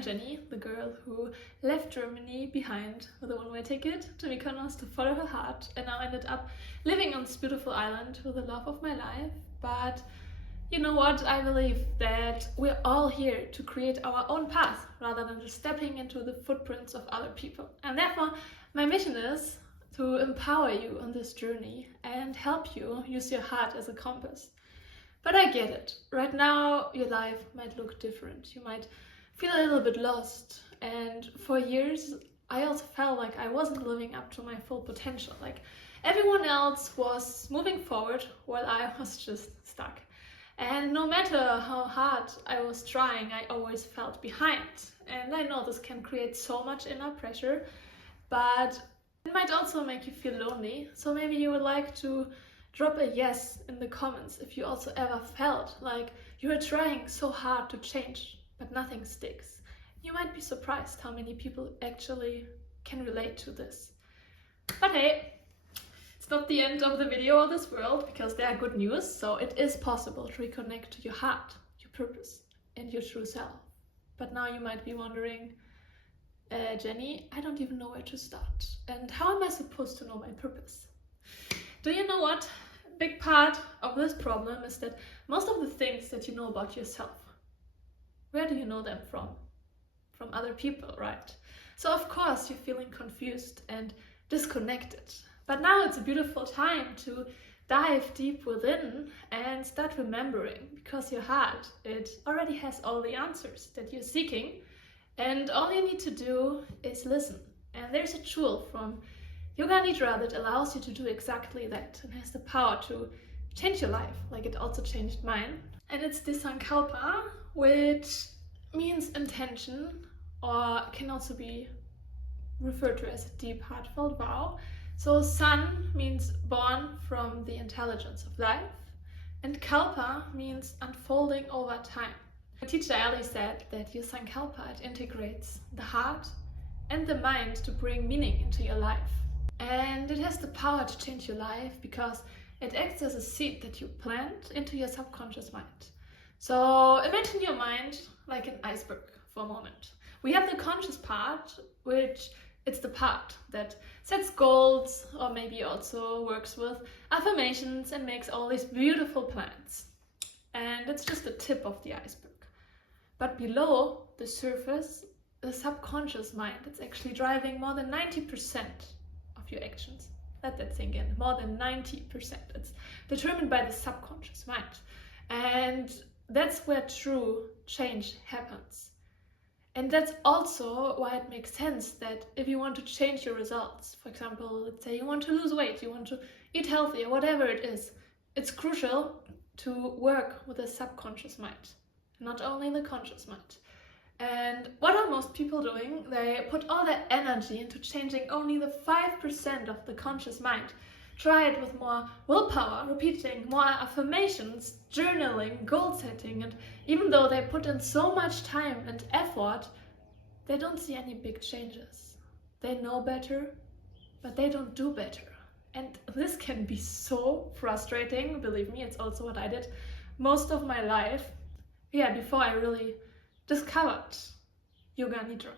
am Jenny, the girl who left Germany behind with a one-way ticket to Mykonos to follow her heart, and now ended up living on this beautiful island with the love of my life. But you know what? I believe that we're all here to create our own path rather than just stepping into the footprints of other people. And therefore, my mission is to empower you on this journey and help you use your heart as a compass. But I get it. Right now, your life might look different. You might feel a little bit lost. And for years, I also felt like I wasn't living up to my full potential. Like everyone else was moving forward while I was just stuck. And no matter how hard I was trying, I always felt behind. And I know this can create so much inner pressure, but it might also make you feel lonely. So maybe you would like to drop a yes in the comments if you also ever felt like you are trying so hard to change, but nothing sticks. You might be surprised how many people actually can relate to this. But hey, it's not the end of the video or this world, because there are good news. So it is possible to reconnect to your heart, your purpose, and your true self. But now you might be wondering, Jenny, I don't even know where to start. And how am I supposed to know my purpose? Do you know what? A big part of this problem is that most of the things that you know about yourself, where do you know them from? From other people, right? So of course you're feeling confused and disconnected. But now it's a beautiful time to dive deep within and start remembering, because your heart, it already has all the answers that you're seeking, and all you need to do is listen. And there's a tool from Yoga Nidra that allows you to do exactly that and has the power to change your life, like it also changed mine. And it's the Sankalpa, which means intention, or can also be referred to as a deep, heartfelt vow. So San means born from the intelligence of life, and Kalpa means unfolding over time. My teacher Kallie said that your Sankalpa, it integrates the heart and the mind to bring meaning into your life. And it has the power to change your life because it acts as a seed that you plant into your subconscious mind. So imagine your mind like an iceberg for a moment. We have the conscious part, which it's the part that sets goals, or maybe also works with affirmations and makes all these beautiful plans. And it's just the tip of the iceberg. But below the surface, the subconscious mind, it's actually driving more than 90% of your actions. Let that sink in. More than 90%. It's determined by the subconscious mind. And that's where true change happens. And that's also why it makes sense that if you want to change your results, for example, let's say you want to lose weight, you want to eat healthy, or whatever it is, it's crucial to work with the subconscious mind, not only the conscious mind. And what are most people doing? They put all their energy into changing only the 5% of the conscious mind. Try it with more willpower, repeating more affirmations, journaling, goal setting, and even though they put in so much time and effort, they don't see any big changes. They know better, but they don't do better. And this can be so frustrating. Believe me, it's also what I did most of my life. Yeah, before I really discovered Yoga Nidra.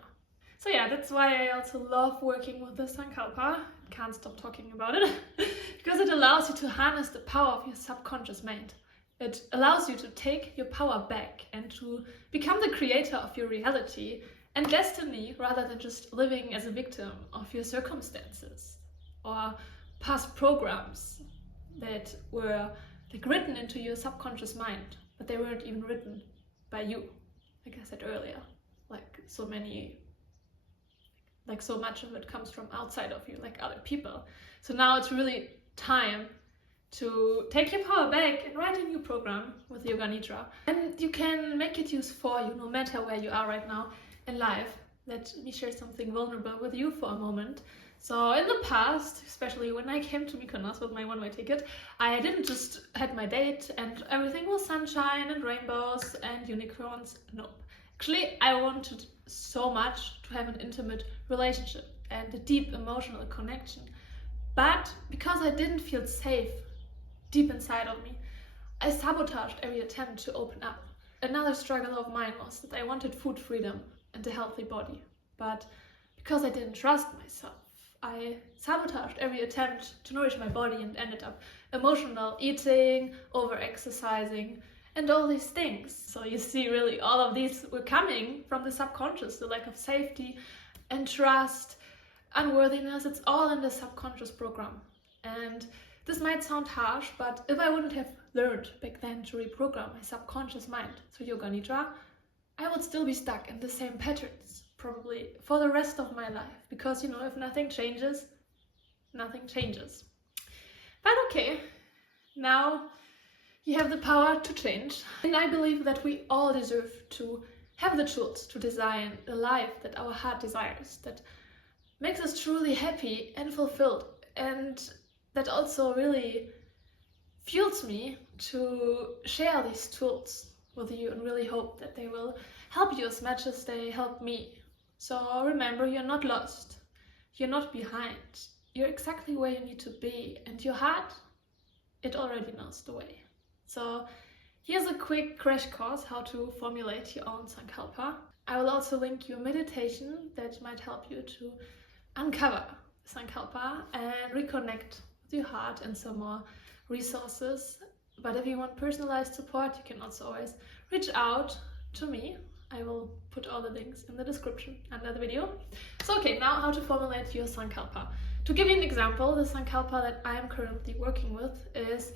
So yeah, that's why I also love working with the Sankalpa. Can't stop talking about it because it allows you to harness the power of your subconscious mind. It allows you to take your power back and to become the creator of your reality and destiny, rather than just living as a victim of your circumstances or past programs that were like written into your subconscious mind, but they weren't even written by you. Like I said earlier, so much of it comes from outside of you, like other people. So now it's really time to take your power back and write a new program with Yoga Nidra. And you can make it use for you no matter where you are right now in life. Let me share something vulnerable with you for a moment. So in the past, especially when I came to Mykonos with my one-way ticket, I didn't just had my date and everything was sunshine and rainbows and unicorns. No. Actually, I wanted so much to have an intimate relationship and a deep emotional connection. But because I didn't feel safe deep inside of me, I sabotaged every attempt to open up. Another struggle of mine was that I wanted food freedom and a healthy body. But because I didn't trust myself, I sabotaged every attempt to nourish my body and ended up emotional eating, over-exercising, and all these things. So you see, really, all of these were coming from the subconscious, the lack of safety and trust, unworthiness. It's all in the subconscious program. And this might sound harsh, but if I wouldn't have learned back then to reprogram my subconscious mind through Yoga Nidra, I would still be stuck in the same patterns, probably for the rest of my life. Because, if nothing changes, nothing changes. But okay, now you have the power to change. And I believe that we all deserve to have the tools to design a life that our heart desires, that makes us truly happy and fulfilled, and that also really fuels me to share these tools with you and really hope that they will help you as much as they help me. So remember, you're not lost, you're not behind, you're exactly where you need to be, and your heart, it already knows the way. So here's a quick crash course how to formulate your own Sankalpa. I will also link you a meditation that might help you to uncover Sankalpa and reconnect with your heart and some more resources. But if you want personalized support, you can also always reach out to me. I will put all the links in the description under the video. So okay, now how to formulate your Sankalpa. To give you an example, the Sankalpa that I am currently working with is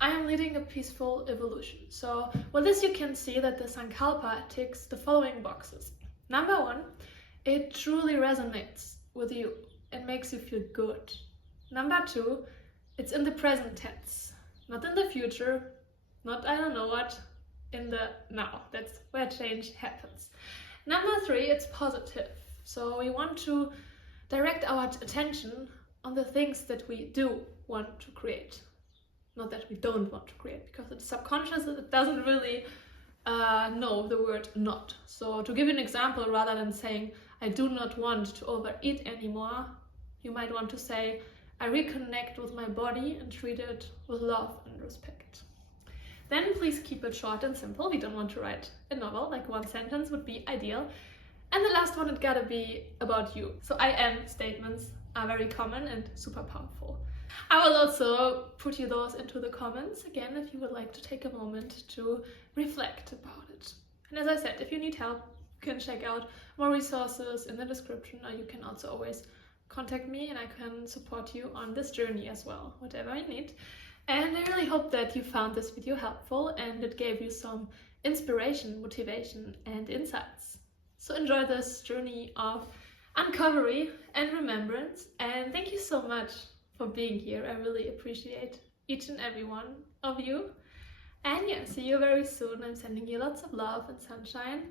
I am leading a peaceful evolution. So with this you can see that the Sankalpa ticks the following boxes. Number 1, it truly resonates with you and makes you feel good. Number 2, it's in the present tense, not in the future, not I don't know what, in the now. That's where change happens. Number 3, it's positive. So we want to direct our attention on the things that we do want to create, not that we don't want to create, because it's subconscious, it doesn't really know the word not. So to give you an example, rather than saying I do not want to overeat anymore, you might want to say I reconnect with my body and treat it with love and respect. Then please keep it short and simple. We don't want to write a novel, like 1 sentence would be ideal. And the last one, it gotta be about you. So I am statements are very common and super powerful. I will also put you those into the comments again if you would like to take a moment to reflect about it. And as I said, if you need help, you can check out more resources in the description, or you can also always contact me and I can support you on this journey as well, whatever you need. And I really hope that you found this video helpful and it gave you some inspiration, motivation and insights. So enjoy this journey of uncovery and remembrance, and thank you so much for being here. I really appreciate each and every one of you. And yeah, see you very soon. I'm sending you lots of love and sunshine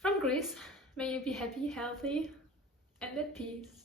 from Greece. May you be happy, healthy and at peace.